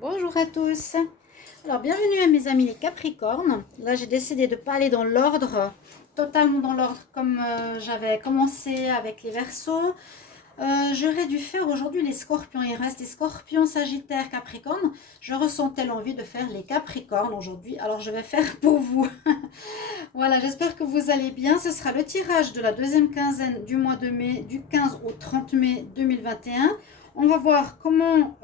Bonjour à tous. Alors, bienvenue à mes amis les Capricornes. Là, j'ai décidé de ne pas aller dans l'ordre, totalement dans l'ordre comme j'avais commencé avec les Verseaux. J'aurais dû faire aujourd'hui les Scorpions. Il reste les Scorpions, Sagittaires, Capricornes. Je ressentais l'envie de faire les Capricornes aujourd'hui. Alors, je vais faire pour vous. Voilà, j'espère que vous allez bien. Ce sera le tirage de la deuxième quinzaine du mois de mai, du 15 au 30 mai 2021. On va voir comment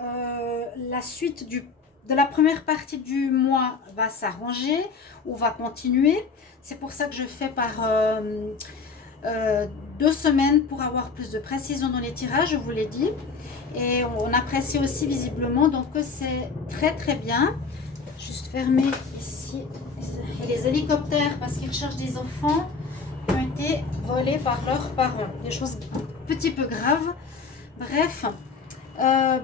la suite de la première partie du mois va s'arranger ou va continuer. C'est pour ça que je fais par 2 semaines pour avoir plus de précision dans les tirages, je vous l'ai dit. Et on apprécie aussi visiblement, donc c'est très très bien. Juste fermer ici. Et les hélicoptères, parce qu'ils recherchent des enfants, ont été volés par leurs parents. Des choses un petit peu graves. Bref,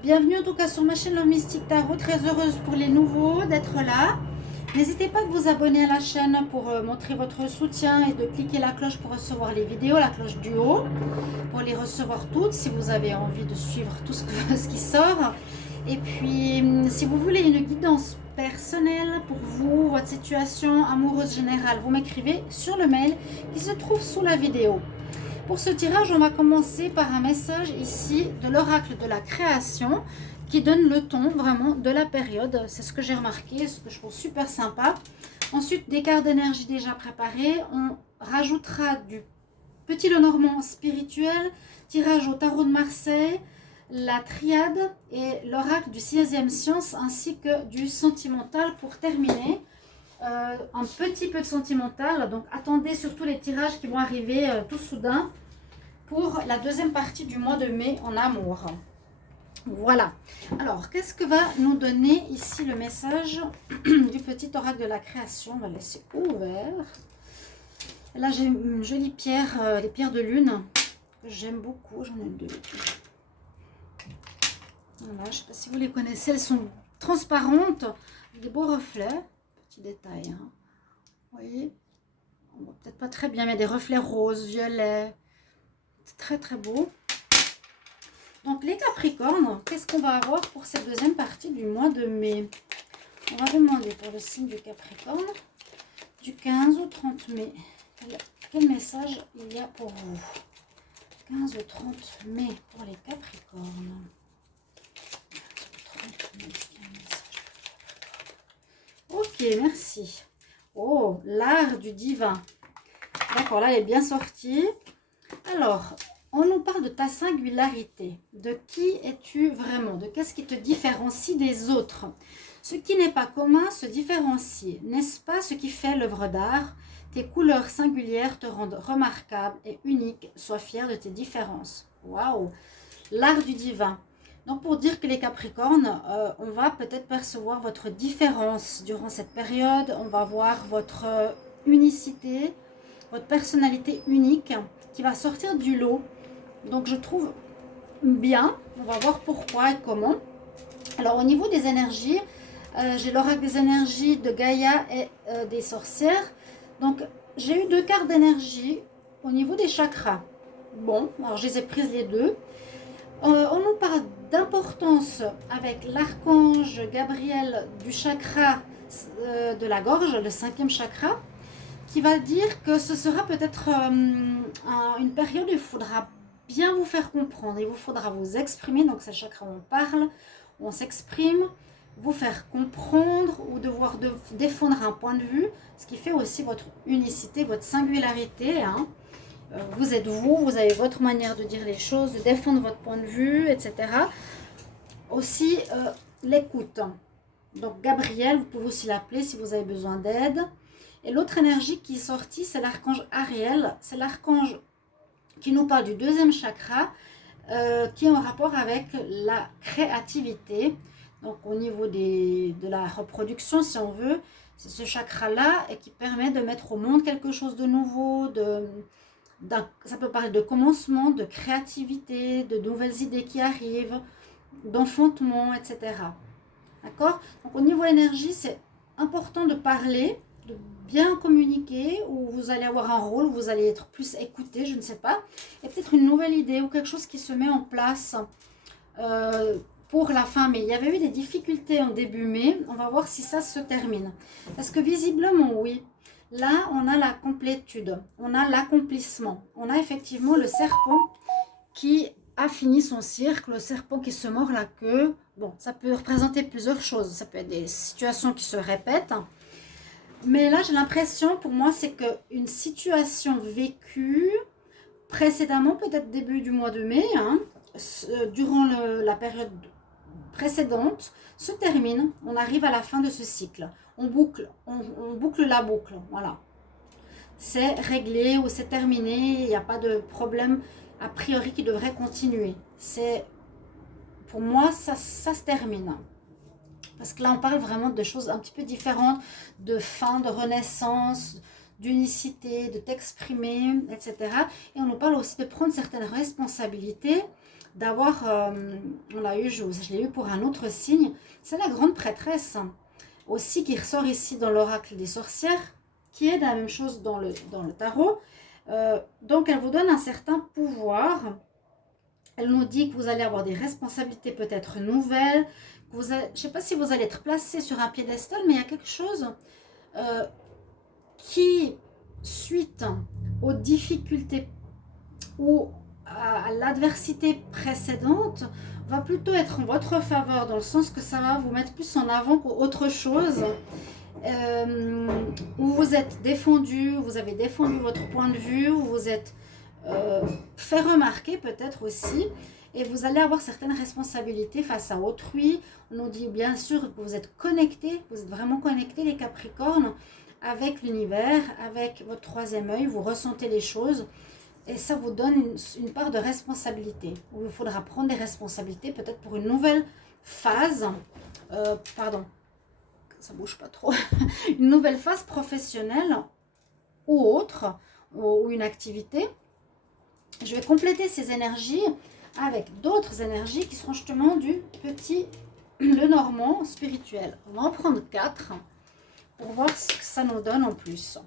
bienvenue en tout cas sur ma chaîne Love Mystique Tarot. Très heureuse pour les nouveaux d'être là. N'hésitez pas à vous abonner à la chaîne pour montrer votre soutien et de cliquer la cloche pour recevoir les vidéos, la cloche du haut, pour les recevoir toutes si vous avez envie de suivre tout ce qui sort. Et puis, si vous voulez une guidance personnelle pour vous, votre situation amoureuse générale, vous m'écrivez sur le mail qui se trouve sous la vidéo. Pour ce tirage, on va commencer par un message ici de l'oracle de la création qui donne le ton vraiment de la période. C'est ce que j'ai remarqué, ce que je trouve super sympa. Ensuite, des cartes d'énergie déjà préparées. On rajoutera du petit Lenormand spirituel, tirage au tarot de Marseille, la triade et l'oracle du 6e science ainsi que du sentimental pour terminer. Un petit peu de sentimental, donc attendez surtout les tirages qui vont arriver tout soudain pour la deuxième partie du mois de mai en amour. Voilà. Alors, qu'est-ce que va nous donner ici le message du petit oracle de la création? On va laisser ouvert. Là, j'ai une jolie pierre, les pierres de lune, que j'aime beaucoup. J'en ai deux. Voilà, je ne sais pas si vous les connaissez. Elles sont transparentes, des beaux reflets. Petit détail. Hein. Vous voyez, on voit peut-être pas très bien, mais des reflets roses, violets. C'est très très beau. Donc les Capricornes, qu'est-ce qu'on va avoir pour cette deuxième partie du mois de mai? On va demander pour le signe du Capricorne, du 15 au 30 mai. Quel message il y a pour vous? 15 au 30 mai pour les Capricornes. 15 au 30 mai, est-ce qu'il y a un message pour les Capricornes? Ok, merci. Oh, l'art du divin. D'accord, là, elle est bien sortie. Alors, on nous parle de ta singularité. De qui es-tu vraiment? De qu'est-ce qui te différencie des autres? Ce qui n'est pas commun se différencie. N'est-ce pas ce qui fait l'œuvre d'art? Tes couleurs singulières te rendent remarquable et unique. Sois fier de tes différences. Waouh! L'art du divin. Donc, pour dire que les Capricornes, on va peut-être percevoir votre différence durant cette période. On va voir votre unicité, votre personnalité unique qui va sortir du lot. Donc je trouve bien, on va voir pourquoi et comment. Alors au niveau des énergies, j'ai l'oracle des énergies de Gaïa et des sorcières. Donc j'ai eu deux cartes d'énergie au niveau des chakras. Bon, alors je les ai prises les deux. On nous parle d'importance avec l'archange Gabriel du chakra de la gorge, le 5e chakra, qui va dire que ce sera peut-être une période où il faudra bien vous faire comprendre, il vous faudra vous exprimer, donc c'est le chakra où on parle, où on s'exprime, vous faire comprendre ou devoir défendre un point de vue, ce qui fait aussi votre unicité, votre singularité. Hein. Vous êtes vous, vous avez votre manière de dire les choses, de défendre votre point de vue, etc. Aussi, l'écoute. Donc Gabriel, vous pouvez aussi l'appeler si vous avez besoin d'aide. Et l'autre énergie qui est sortie, c'est l'archange Ariel. C'est l'archange qui nous parle du 2e chakra, qui est en rapport avec la créativité. Donc au niveau de la reproduction, si on veut, c'est ce chakra-là et qui permet de mettre au monde quelque chose de nouveau, ça peut parler de commencement, de créativité, de nouvelles idées qui arrivent, d'enfantement, etc. D'accord? Donc au niveau énergie, c'est important de parler, de bien communiquer, où vous allez avoir un rôle, où vous allez être plus écouté, je ne sais pas. Et peut-être une nouvelle idée ou quelque chose qui se met en place pour la fin mai. Il y avait eu des difficultés en début mai. On va voir si ça se termine. Parce que visiblement, oui. Là, on a la complétude. On a l'accomplissement. On a effectivement le serpent qui a fini son cycle. Le serpent qui se mord la queue. Bon, ça peut représenter plusieurs choses. Ça peut être des situations qui se répètent. Mais là, j'ai l'impression, pour moi, c'est qu'une situation vécue précédemment, peut-être début du mois de mai, hein, durant la période précédente, se termine. On arrive à la fin de ce cycle. On boucle la boucle. Voilà. C'est réglé ou c'est terminé. Il n'y a pas de problème a priori qui devrait continuer. Pour moi, ça se termine. Parce que là, on parle vraiment de choses un petit peu différentes, de fin, de renaissance, d'unicité, de t'exprimer, etc. Et on nous parle aussi de prendre certaines responsabilités, d'avoir, je l'ai eu pour un autre signe, c'est la grande prêtresse, aussi qui ressort ici dans l'oracle des sorcières, qui est la même chose dans le tarot. Donc, elle vous donne un certain pouvoir. Elle nous dit que vous allez avoir des responsabilités peut-être nouvelles. Je ne sais pas si vous allez être placé sur un piédestal, mais il y a quelque chose qui, suite aux difficultés ou à l'adversité précédente, va plutôt être en votre faveur, dans le sens que ça va vous mettre plus en avant qu'autre chose. Où vous êtes défendu, vous avez défendu votre point de vue, vous vous êtes fait remarquer peut-être aussi, et vous allez avoir certaines responsabilités face à autrui. On nous dit bien sûr que vous êtes connectés, vous êtes vraiment connectés les Capricornes, avec l'univers, avec votre troisième œil, vous ressentez les choses, et ça vous donne une part de responsabilité, où il faudra prendre des responsabilités peut-être pour une nouvelle phase, ça bouge pas trop, une nouvelle phase professionnelle ou autre, ou une activité. Je vais compléter ces énergies avec d'autres énergies qui seront justement du petit Lenormand spirituel. On va en prendre 4 pour voir ce que ça nous donne en plus.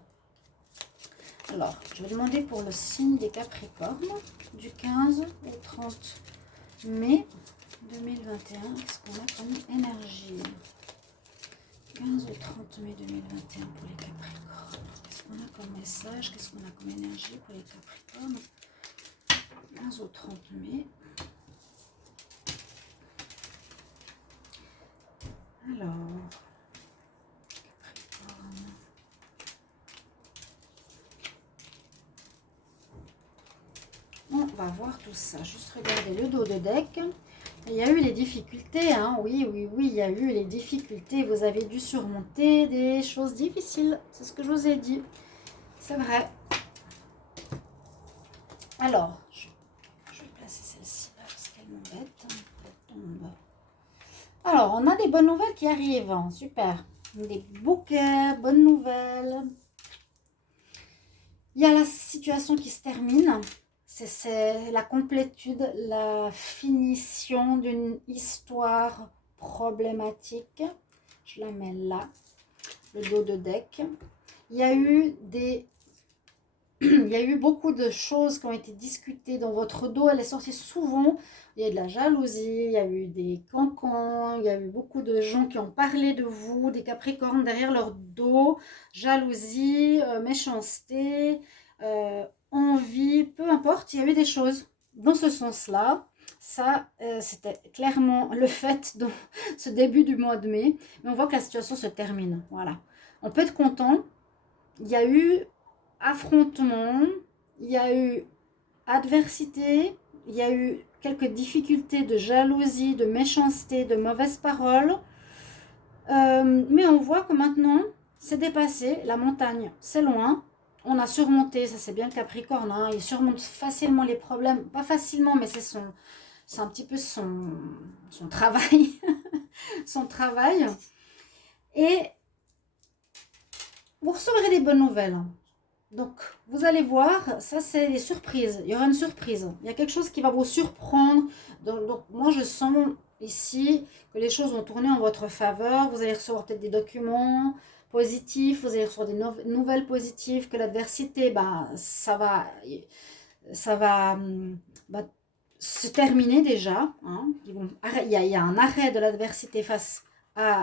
Alors, je vais demander pour le signe des Capricornes du 15 au 30 mai 2021. Qu'est-ce qu'on a comme énergie? 15 au 30 mai 2021 pour les Capricornes. Qu'est-ce qu'on a comme message? Qu'est-ce qu'on a comme énergie pour les Capricornes? 15 au 30 mai. Alors, Capricorne. On va voir tout ça. Juste regarder le dos de deck. Il y a eu les difficultés, hein. Oui, il y a eu les difficultés. Vous avez dû surmonter des choses difficiles. C'est ce que je vous ai dit. C'est vrai. Alors, je vais placer celle-ci là parce qu'elle m'embête. Elle tombe. Alors, on a des bonnes nouvelles qui arrivent. Super. Des bouquets, bonnes nouvelles. Il y a la situation qui se termine. C'est la complétude, la finition d'une histoire problématique. Je la mets là, le dos de deck. Il y a eu il y a eu beaucoup de choses qui ont été discutées dans votre dos. Elle est sortie souvent. Il y a eu de la jalousie, il y a eu des cancans, il y a eu beaucoup de gens qui ont parlé de vous, des Capricornes derrière leur dos. Jalousie, méchanceté, envie, peu importe. Il y a eu des choses dans ce sens-là. Ça, c'était clairement le fait dans ce début du mois de mai. Mais on voit que la situation se termine. Voilà. On peut être content. Il y a eu affrontement, il y a eu adversité, il y a eu quelques difficultés de jalousie, de méchanceté, de mauvaises paroles. Mais on voit que maintenant, c'est dépassé. La montagne, c'est loin. On a surmonté, ça c'est bien le Capricorne, hein, il surmonte facilement les problèmes. Pas facilement, mais c'est un petit peu son travail. Son travail. Et vous recevrez des bonnes nouvelles. Donc, vous allez voir, ça c'est les surprises. Il y aura une surprise. Il y a quelque chose qui va vous surprendre. Donc moi, je sens ici que les choses vont tourner en votre faveur. Vous allez recevoir peut-être des documents positifs. Vous allez recevoir des nouvelles positives. Que l'adversité, ça va se terminer déjà. Hein. Il y a un arrêt de l'adversité face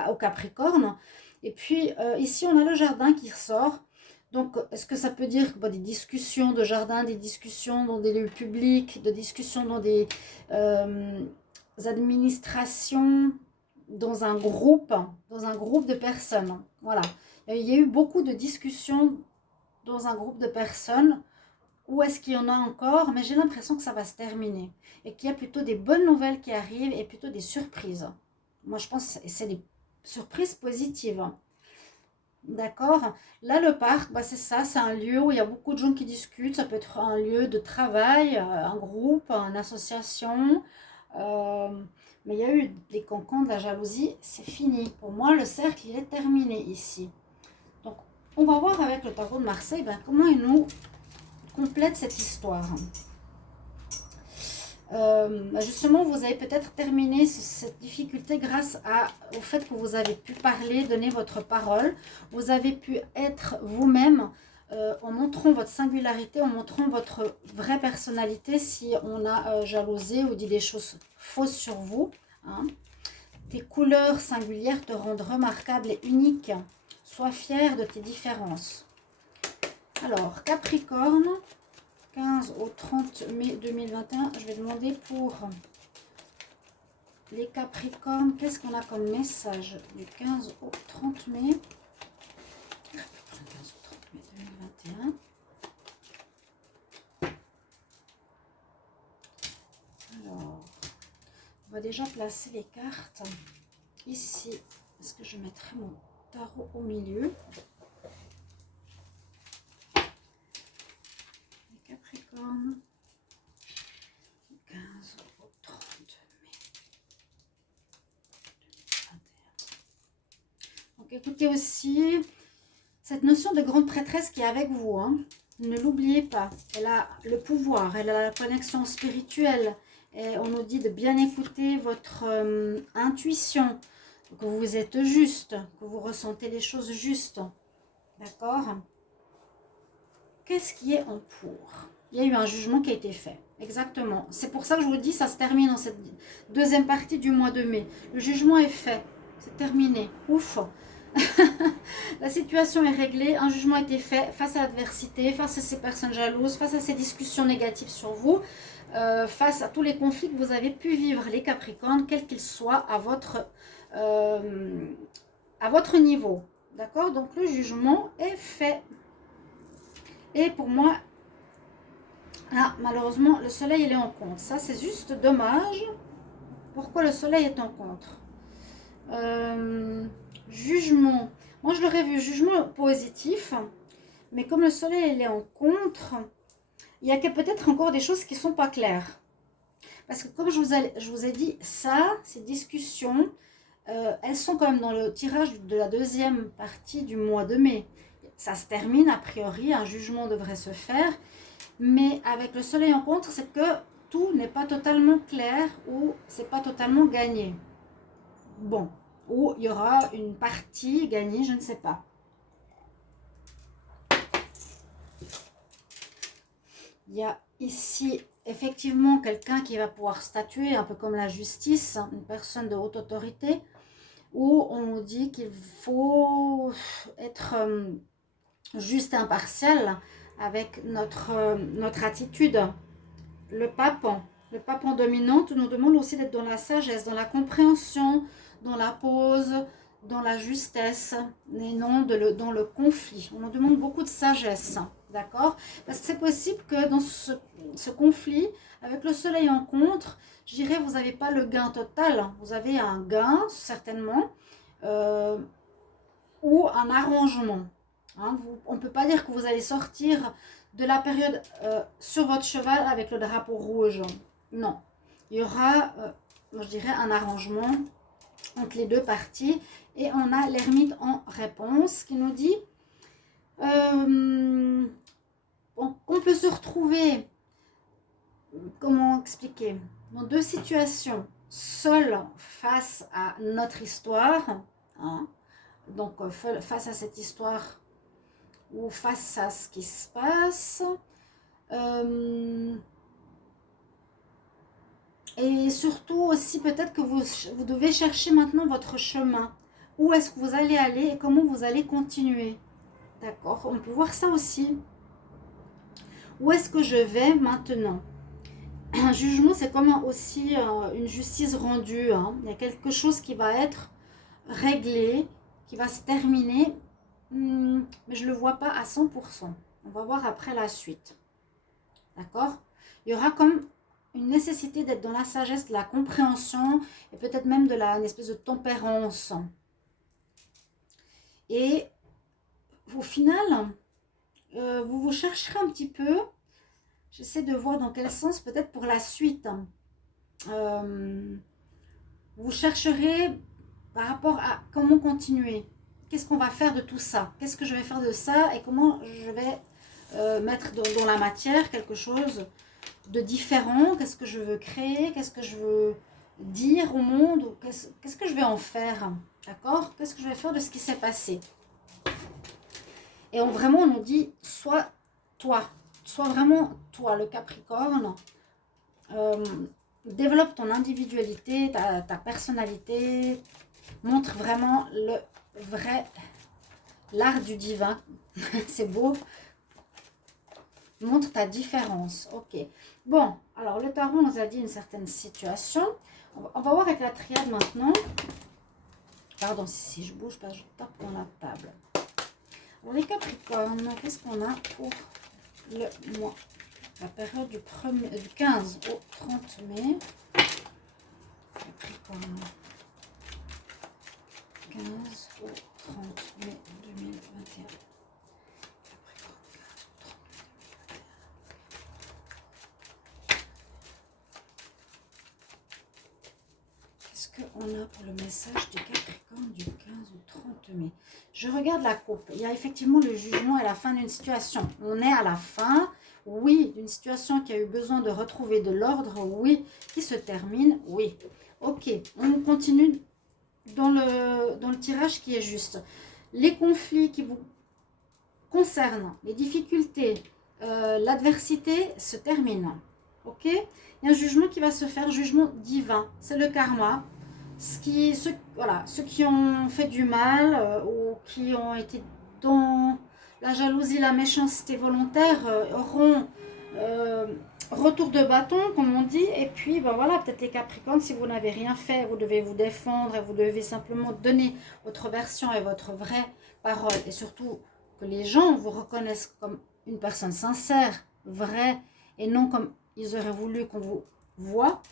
au Capricorne. Et puis ici, on a le jardin qui ressort. Donc, est-ce que ça peut dire des discussions de jardin, des discussions dans des lieux publics, des discussions euh, administrations, dans un groupe de personnes. Voilà. Il y a eu beaucoup de discussions dans un groupe de personnes. Où est-ce qu'il y en a encore? Mais j'ai l'impression que ça va se terminer. Et qu'il y a plutôt des bonnes nouvelles qui arrivent et plutôt des surprises. Moi, je pense que c'est des surprises positives. D'accord. Là, le parc, c'est ça, c'est un lieu où il y a beaucoup de gens qui discutent. Ça peut être un lieu de travail, un groupe, une association. Euh, mais il y a eu des cancans, de la jalousie, c'est fini. Pour moi, le cercle, il est terminé ici. Donc, on va voir avec le tarot de Marseille comment il nous complète cette histoire. Justement, vous avez peut-être terminé cette difficulté grâce au fait que vous avez pu parler, donner votre parole. Vous avez pu être vous-même en montrant votre singularité, en montrant votre vraie personnalité si on a jalousé ou dit des choses fausses sur vous. Hein. Tes couleurs singulières te rendent remarquable et unique. Sois fier de tes différences. Alors, Capricorne, 15 au 30 mai 2021, je vais demander pour les Capricornes, qu'est-ce qu'on a comme message du 15 au 30 mai 15 au 30 mai 2021. Alors, on va déjà placer les cartes. Ici, est-ce que je mettrai mon tarot au milieu? Les Capricornes, 15 au 30 mai 2021. Donc, écoutez aussi cette notion de grande prêtresse qui est avec vous. Hein. Ne l'oubliez pas. Elle a le pouvoir, elle a la connexion spirituelle. Et on nous dit de bien écouter votre intuition, que vous êtes juste, que vous ressentez les choses justes. D'accord? Qu'est-ce qui est en pour? Il y a eu un jugement qui a été fait. Exactement. C'est pour ça que je vous dis, ça se termine dans cette deuxième partie du mois de mai. Le jugement est fait. C'est terminé. Ouf. La situation est réglée, un jugement a été fait face à l'adversité, face à ces personnes jalouses, face à ces discussions négatives sur vous, face à tous les conflits que vous avez pu vivre, les Capricornes, quels qu'ils soient, à votre niveau. D'accord? Donc le jugement est fait. Et pour moi, là, malheureusement, le soleil il est en contre. Ça, c'est juste dommage. Pourquoi le soleil est en contre? Jugement. Moi, je l'aurais vu jugement positif. Mais comme le soleil il est en contre, il y a peut-être encore des choses qui ne sont pas claires. Parce que comme je vous ai dit, ces discussions, elles sont quand même dans le tirage de la deuxième partie du mois de mai. Ça se termine, a priori, un jugement devrait se faire. Mais avec le soleil en contre, c'est que tout n'est pas totalement clair ou c'est pas totalement gagné. Bon, ou il y aura une partie gagnée, je ne sais pas. Il y a ici effectivement quelqu'un qui va pouvoir statuer, un peu comme la justice, une personne de haute autorité, où on nous dit qu'il faut être juste et impartial avec notre attitude. Le pape en dominante nous demande aussi d'être dans la sagesse, dans la compréhension, dans la pause, dans la justesse, et non dans le conflit. On nous demande beaucoup de sagesse, d'accord? Parce que c'est possible que dans ce conflit, avec le soleil en contre, je dirais vous n'avez pas le gain total. Vous avez un gain, certainement, ou un arrangement. Hein, on ne peut pas dire que vous allez sortir de la période sur votre cheval avec le drapeau rouge. Non. Il y aura, je dirais, un arrangement entre les deux parties. Et on a l'ermite en réponse qui nous dit qu'on peut se retrouver, comment expliquer, dans deux situations, seul face à notre histoire, hein, donc face à cette histoire ou face à ce qui se passe. Et surtout aussi, peut-être que vous devez chercher maintenant votre chemin. Où est-ce que vous allez aller et comment vous allez continuer. D'accord? On peut voir ça aussi. Où est-ce que je vais maintenant? Un jugement, c'est comme aussi une justice rendue. Hein. Il y a quelque chose qui va être réglé, qui va se terminer, mais je ne le vois pas à 100%. On va voir après la suite. D'accord? Il y aura comme une nécessité d'être dans la sagesse, de la compréhension et peut-être même de une espèce de tempérance. Et au final, vous vous chercherez un petit peu. J'essaie de voir dans quel sens, peut-être pour la suite. Vous chercherez par rapport à comment continuer. Qu'est-ce qu'on va faire de tout ça? Qu'est-ce que je vais faire de ça? Et comment je vais mettre dans la matière quelque chose de différent? Qu'est-ce que je veux créer? Qu'est-ce que je veux dire au monde? Qu'est-ce que je vais en faire? D'accord? Qu'est-ce que je vais faire de ce qui s'est passé? Et vraiment, on nous dit, sois toi. Sois vraiment toi, le Capricorne. Développe ton individualité, ta personnalité. Montre vraiment l'art du divin. C'est beau. Montre ta différence. Ok. Bon, alors le tarot nous a dit une certaine situation. On va voir avec la triade maintenant. Pardon, si je bouge pas, je tape dans la table. Alors les Capricornes, qu'est-ce qu'on a pour le mois? La période du 15 au 30 mai. Capricorne. 15 au 30 mai 2021. Qu'est-ce qu'on a pour le message du Capricorne du 15 au 30 mai? Je regarde la coupe. Il y a effectivement le jugement et la fin d'une situation. On est à la fin, oui, d'une situation qui a eu besoin de retrouver de l'ordre, oui, qui se termine, oui. Ok, on continue dans le tirage qui est juste. Les conflits qui vous concernent, les difficultés, l'adversité se terminent. Ok? Il y a un jugement qui va se faire, jugement divin. C'est le karma. Ceux qui ont fait du mal ou qui ont été dans la jalousie, la méchanceté volontaire auront retour de bâton, comme on dit. Et puis, ben voilà, peut-être les Capricornes, si vous n'avez rien fait, vous devez vous défendre et vous devez simplement donner votre version et votre vraie parole. Et surtout, que les gens vous reconnaissent comme une personne sincère, vraie, et non comme ils auraient voulu qu'on vous voie.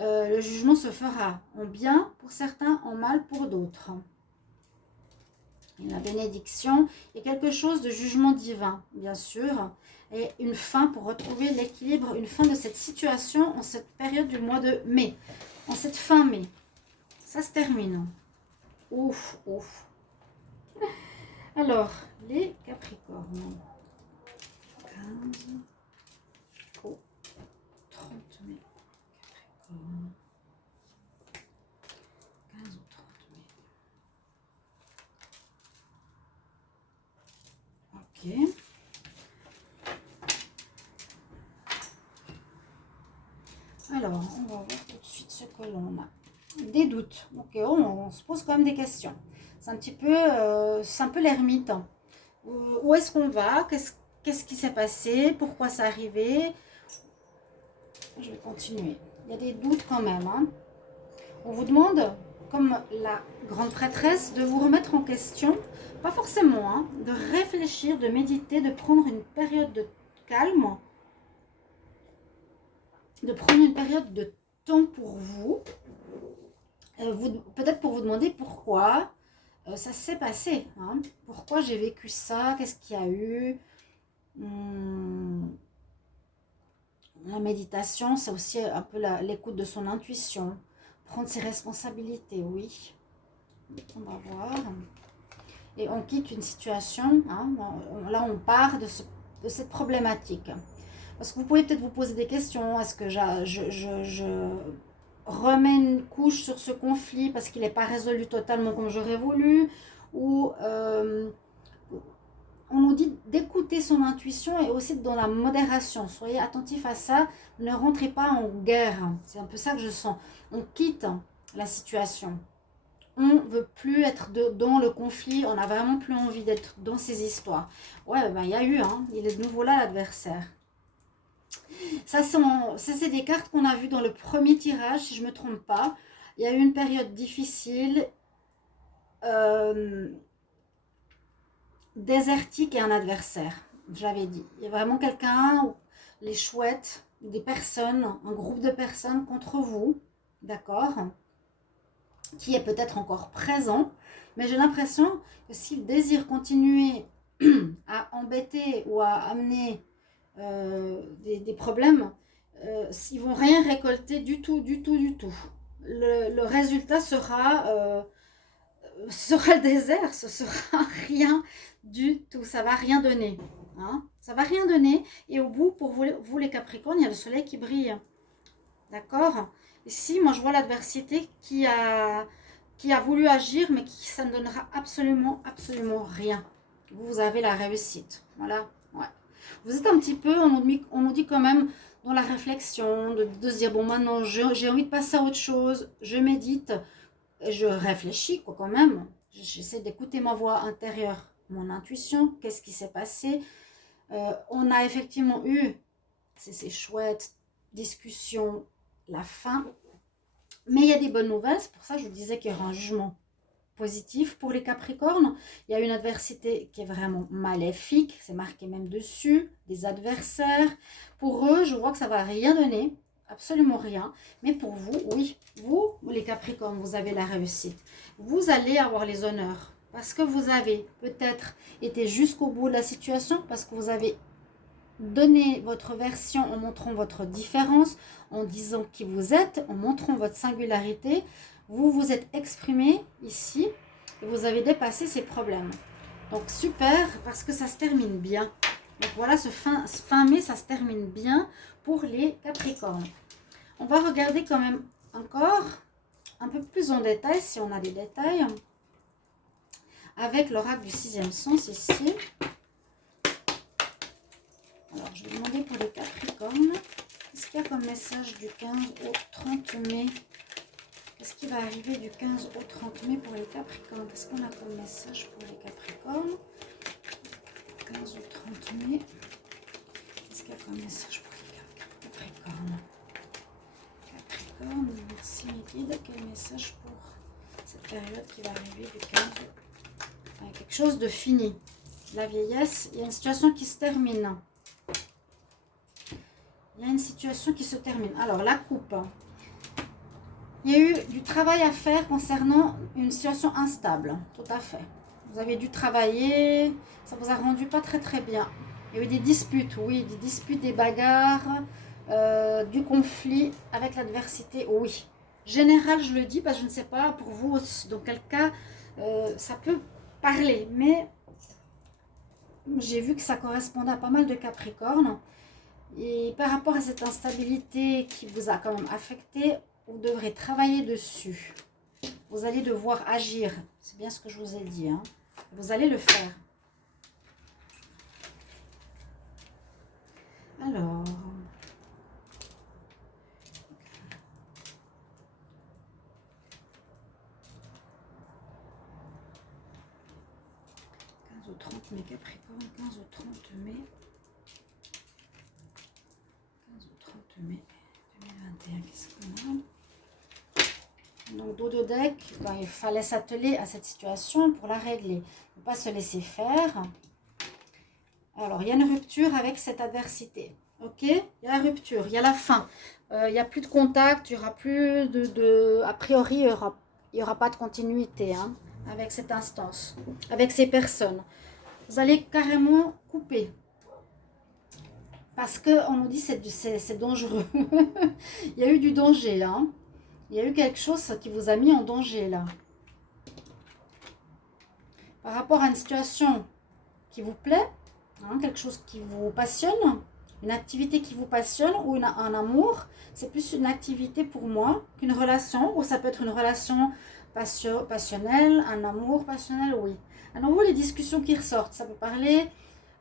Le jugement se fera en bien pour certains, en mal pour d'autres. Et la bénédiction est quelque chose de jugement divin, bien sûr, et une fin pour retrouver l'équilibre, une fin de cette situation en cette période du mois de mai, en cette fin mai. Ça se termine. Ouf, ouf. Alors, les Capricornes. 15 au 30 mai. Capricorne. 15 au 30 mai. Ok. Alors, on va voir tout de suite ce que l'on a. Des doutes. Ok, on se pose quand même des questions. C'est un peu l'ermite. Où est-ce qu'on va? Qu'est-ce qui s'est passé? Pourquoi c'est arrivé? Je vais continuer. Il y a des doutes quand même. Hein. On vous demande, comme la grande prêtresse, de vous remettre en question. Pas forcément, hein, de réfléchir, de méditer, de prendre une période de calme. De prendre une période de temps pour vous. Peut-être pour vous demander pourquoi ça s'est passé. Hein. Pourquoi j'ai vécu ça? Qu'est-ce qu'il y a eu? La méditation, c'est aussi un peu l'écoute de son intuition. Prendre ses responsabilités, oui. On va voir. Et on quitte une situation. Hein, là, on part de cette problématique. Parce que vous pouvez peut-être vous poser des questions. Est-ce que je remets une couche sur ce conflit parce qu'il n'est pas résolu totalement comme j'aurais voulu? Ou on nous dit d'écouter son intuition et aussi dans la modération. Soyez attentifs à ça. Ne rentrez pas en guerre. C'est un peu ça que je sens. On quitte la situation. On ne veut plus être dans le conflit. On n'a vraiment plus envie d'être dans ces histoires. Ouais, ben, il y a eu, hein, il est de nouveau là l'adversaire. Ça, c'est des cartes qu'on a vues dans le premier tirage, si je ne me trompe pas. Il y a eu une période difficile, désertique et un adversaire. J'avais dit. Il y a vraiment quelqu'un, les chouettes, des personnes, un groupe de personnes contre vous, d'accord, qui est peut-être encore présent. Mais j'ai l'impression que s'ils désirent continuer à embêter ou à amener des problèmes, ils vont rien récolter du tout, du tout, du tout. Le résultat sera le désert, ce sera rien du tout, ça va rien donner, hein, ça va rien donner. Et au bout, pour vous les Capricornes, il y a le soleil qui brille, d'accord. Ici, moi je vois l'adversité qui a voulu agir, mais ça ne donnera absolument, absolument rien. Vous avez la réussite, voilà, ouais. Vous êtes un petit peu, on nous dit quand même dans la réflexion, de se dire, bon maintenant j'ai envie de passer à autre chose, je médite, je réfléchis quoi, quand même, j'essaie d'écouter ma voix intérieure, mon intuition, qu'est-ce qui s'est passé. On a effectivement eu ces chouettes discussions, la fin, mais il y a des bonnes nouvelles. C'est pour ça que je vous disais qu'il y aura un jugement positif pour les Capricornes. Il y a une adversité qui est vraiment maléfique, c'est marqué même dessus, des adversaires. Pour eux, je vois que ça va rien donner, absolument rien. Mais pour vous, oui, vous les Capricornes, vous avez la réussite. Vous allez avoir les honneurs parce que vous avez peut-être été jusqu'au bout de la situation, parce que vous avez donné votre version en montrant votre différence, en disant qui vous êtes, en montrant votre singularité. Vous vous êtes exprimé ici et vous avez dépassé ces problèmes. Donc super, parce que ça se termine bien. Donc voilà, ce fin mai, ça se termine bien pour les Capricornes. On va regarder quand même encore un peu plus en détail, si on a des détails, avec l'oracle du 6e sens ici. Alors, je vais demander pour les Capricornes, qu'est-ce qu'il y a comme message du 15 au 30 mai? Qu'est-ce qui va arriver du 15 au 30 mai pour les Capricornes? Qu'est-ce qu'on a comme message pour les Capricornes? 15 au 30 mai. Qu'est-ce qu'il y a comme message pour les Capricornes? Capricorne, merci mes guides. Quel message pour cette période qui va arriver du 15 au... quelque chose de fini. La vieillesse, il y a une situation qui se termine. Il y a une situation qui se termine. Alors, la coupe. Il y a eu du travail à faire concernant une situation instable. Tout à fait. Vous avez dû travailler. Ça vous a rendu pas très très bien. Il y a eu des disputes, oui. Des disputes, des bagarres, du conflit avec l'adversité, oui. Général, je le dis parce que je ne sais pas pour vous dans quel cas ça peut parler. Mais j'ai vu que ça correspondait à pas mal de Capricornes. Et par rapport à cette instabilité qui vous a quand même affecté, vous devrez travailler dessus. Vous allez devoir agir. C'est bien ce que je vous ai dit, hein. Vous allez le faire. Alors... 15 au 30 mai, Capricorne, 15 au 30 mai. 15 au 30 mai 2021, qu'est-ce qu'on a? Donc, dos de deck, ben, il fallait s'atteler à cette situation pour la régler. Ne pas se laisser faire. Alors, il y a une rupture avec cette adversité. Ok? Il y a la rupture, il y a la fin. Il n'y a plus de contact, il n'y aura plus a priori, il n'y aura pas de continuité, hein, avec cette instance, avec ces personnes. Vous allez carrément couper. Parce qu'on nous dit que c'est dangereux. Il y a eu du danger là. Hein. Il y a eu quelque chose qui vous a mis en danger là. Par rapport à une situation qui vous plaît, hein, quelque chose qui vous passionne, une activité qui vous passionne ou un amour, c'est plus une activité pour moi qu'une relation, ou ça peut être une relation passionnel, un amour passionnel, oui. À nouveau, les discussions qui ressortent, ça peut parler,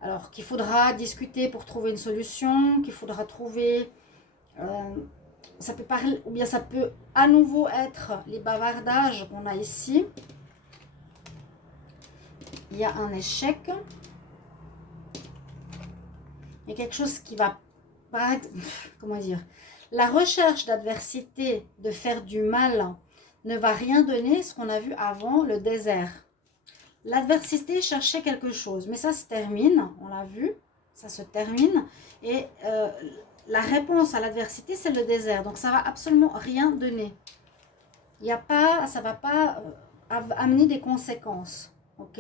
alors qu'il faudra discuter pour trouver une solution, qu'il faudra trouver, ça peut parler, ou bien ça peut à nouveau être les bavardages qu'on a ici. Il y a un échec. Il y a quelque chose qui va paraître, comment dire, la recherche d'adversité, de faire du mal, ne va rien donner, ce qu'on a vu avant, le désert. L'adversité cherchait quelque chose, mais ça se termine, on l'a vu, ça se termine, et la réponse à l'adversité, c'est le désert, donc ça va absolument rien donner. Il n'y a pas, ça va pas amener des conséquences, ok?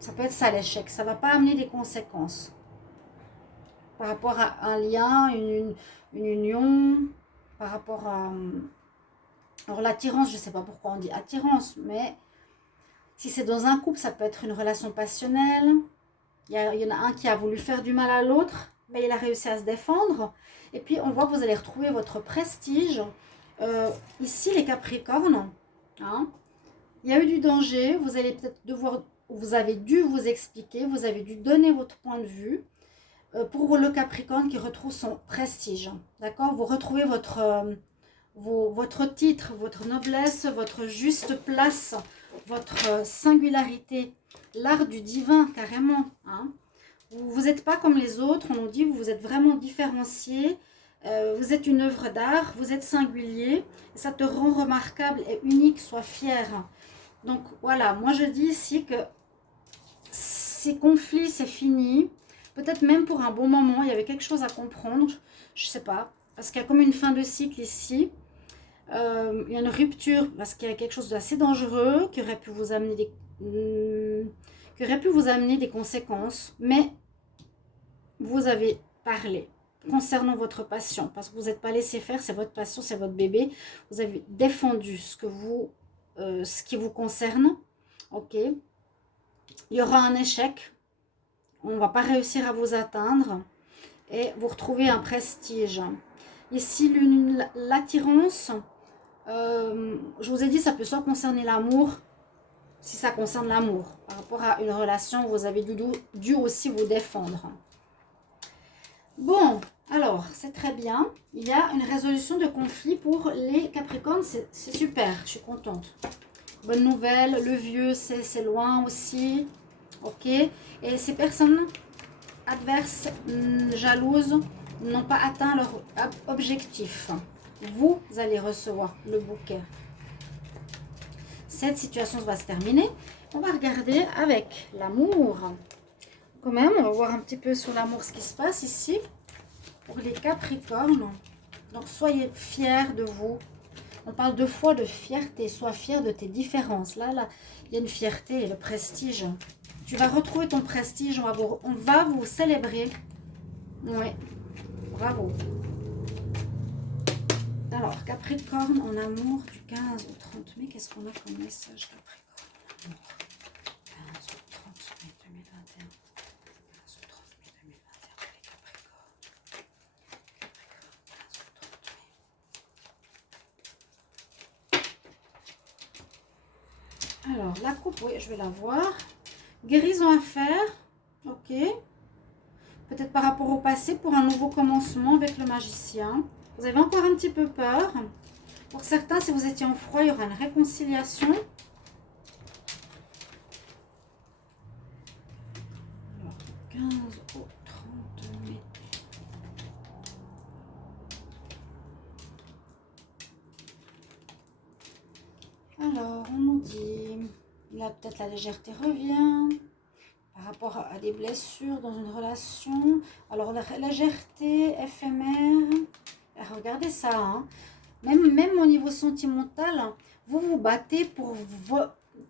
Ça peut être ça l'échec, ça va pas amener des conséquences. Par rapport à un lien, une union, par rapport à... Alors l'attirance, je ne sais pas pourquoi on dit attirance, mais si c'est dans un couple, ça peut être une relation passionnelle. Il y en a un qui a voulu faire du mal à l'autre, mais il a réussi à se défendre. Et puis on voit que vous allez retrouver votre prestige. Ici, les Capricornes, hein, il y a eu du danger, vous allez peut-être devoir, vous avez dû vous expliquer, vous avez dû donner votre point de vue. Pour le Capricorne qui retrouve son prestige, d'accord? Vous retrouvez votre titre, votre noblesse, votre juste place, votre singularité, l'art du divin carrément, hein? Vous n'êtes pas comme les autres, on nous dit, vous êtes vraiment différencié, vous êtes une œuvre d'art, vous êtes singulier, et ça te rend remarquable et unique, sois fier. Donc voilà, moi je dis ici que ces conflits, c'est fini. Peut-être même pour un bon moment, il y avait quelque chose à comprendre. Je ne sais pas. Parce qu'il y a comme une fin de cycle ici. Il y a une rupture parce qu'il y a quelque chose d'assez dangereux qui aurait pu vous amener des conséquences. Mais vous avez parlé concernant votre passion. Parce que vous n'êtes pas laissé faire. C'est votre passion, c'est votre bébé. Vous avez défendu ce qui vous concerne. Ok. Il y aura un échec. On ne va pas réussir à vous atteindre et vous retrouvez un prestige. Ici, l'attirance, je vous ai dit, ça peut soit concerner l'amour, si ça concerne l'amour. Par rapport à une relation, vous avez dû aussi vous défendre. Bon, alors, c'est très bien. Il y a une résolution de conflit pour les Capricornes, c'est super, je suis contente. Bonne nouvelle, le vieux, c'est loin aussi. Ok, et ces personnes adverses, jalouses, n'ont pas atteint leur objectif. Vous allez recevoir le bouquet. Cette situation va se terminer. On va regarder avec l'amour. Quand même, on va voir un petit peu sur l'amour ce qui se passe ici pour les Capricornes. Donc, soyez fiers de vous. On parle deux fois de fierté. Sois fier de tes différences. Là, il y a une fierté et le prestige. Tu vas retrouver ton prestige, on va vous célébrer. Oui, bravo. Alors, Capricorne en amour du 15 au 30 mai. Qu'est-ce qu'on a comme message, Capricorne? 15 au 30 mai 2021. 15 au 30 mai 2021 pour les Capricornes. Capricorne, 15 au 30 mai. Alors, la coupe, oui, je vais la voir. Guérison à faire, ok. Peut-être par rapport au passé pour un nouveau commencement avec le magicien. Vous avez encore un petit peu peur. Pour certains, si vous étiez en froid, il y aura une réconciliation. Alors, 15 au 30 mai. Alors, on nous dit, là peut-être la légèreté revient. Par rapport à des blessures dans une relation. Alors, la légèreté éphémère. Regardez ça. Hein. Même au niveau sentimental, vous vous battez pour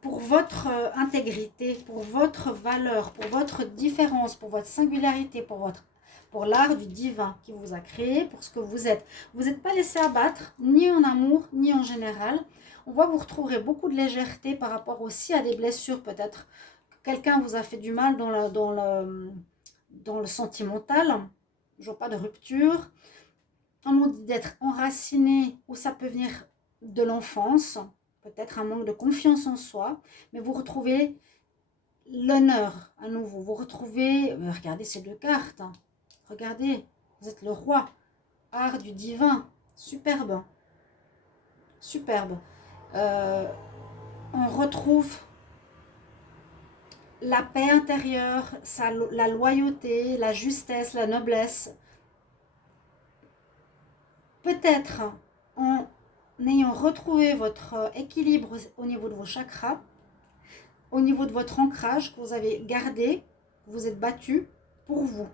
votre intégrité, pour votre valeur, pour votre différence, pour votre singularité, pour l'art du divin qui vous a créé, pour ce que vous êtes. Vous n'êtes pas laissé abattre, ni en amour, ni en général. On voit que vous retrouverez beaucoup de légèreté par rapport aussi à des blessures peut-être. Quelqu'un vous a fait du mal dans le sentimental. Je vois pas de rupture. On nous dit d'être enraciné ou ça peut venir de l'enfance. peut-être un manque de confiance en soi, mais vous retrouvez l'honneur à nouveau. Vous retrouvez, regardez ces deux cartes, hein. Regardez, vous êtes le roi, art du divin, superbe, superbe. On retrouve la paix intérieure, la loyauté, la justesse, la noblesse. Peut-être en ayant retrouvé votre équilibre au niveau de vos chakras, au niveau de votre ancrage que vous avez gardé, que vous êtes battu pour vous.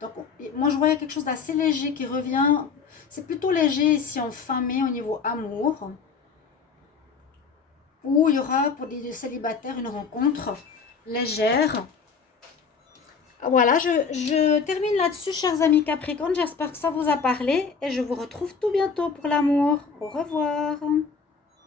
Donc, moi, je voyais quelque chose d'assez léger qui revient. C'est plutôt léger ici en fin mai au niveau amour, où il y aura pour des célibataires une rencontre légère. Voilà, je termine là-dessus, chers amis Capricorne. J'espère que ça vous a parlé et je vous retrouve tout bientôt pour l'amour. Au revoir.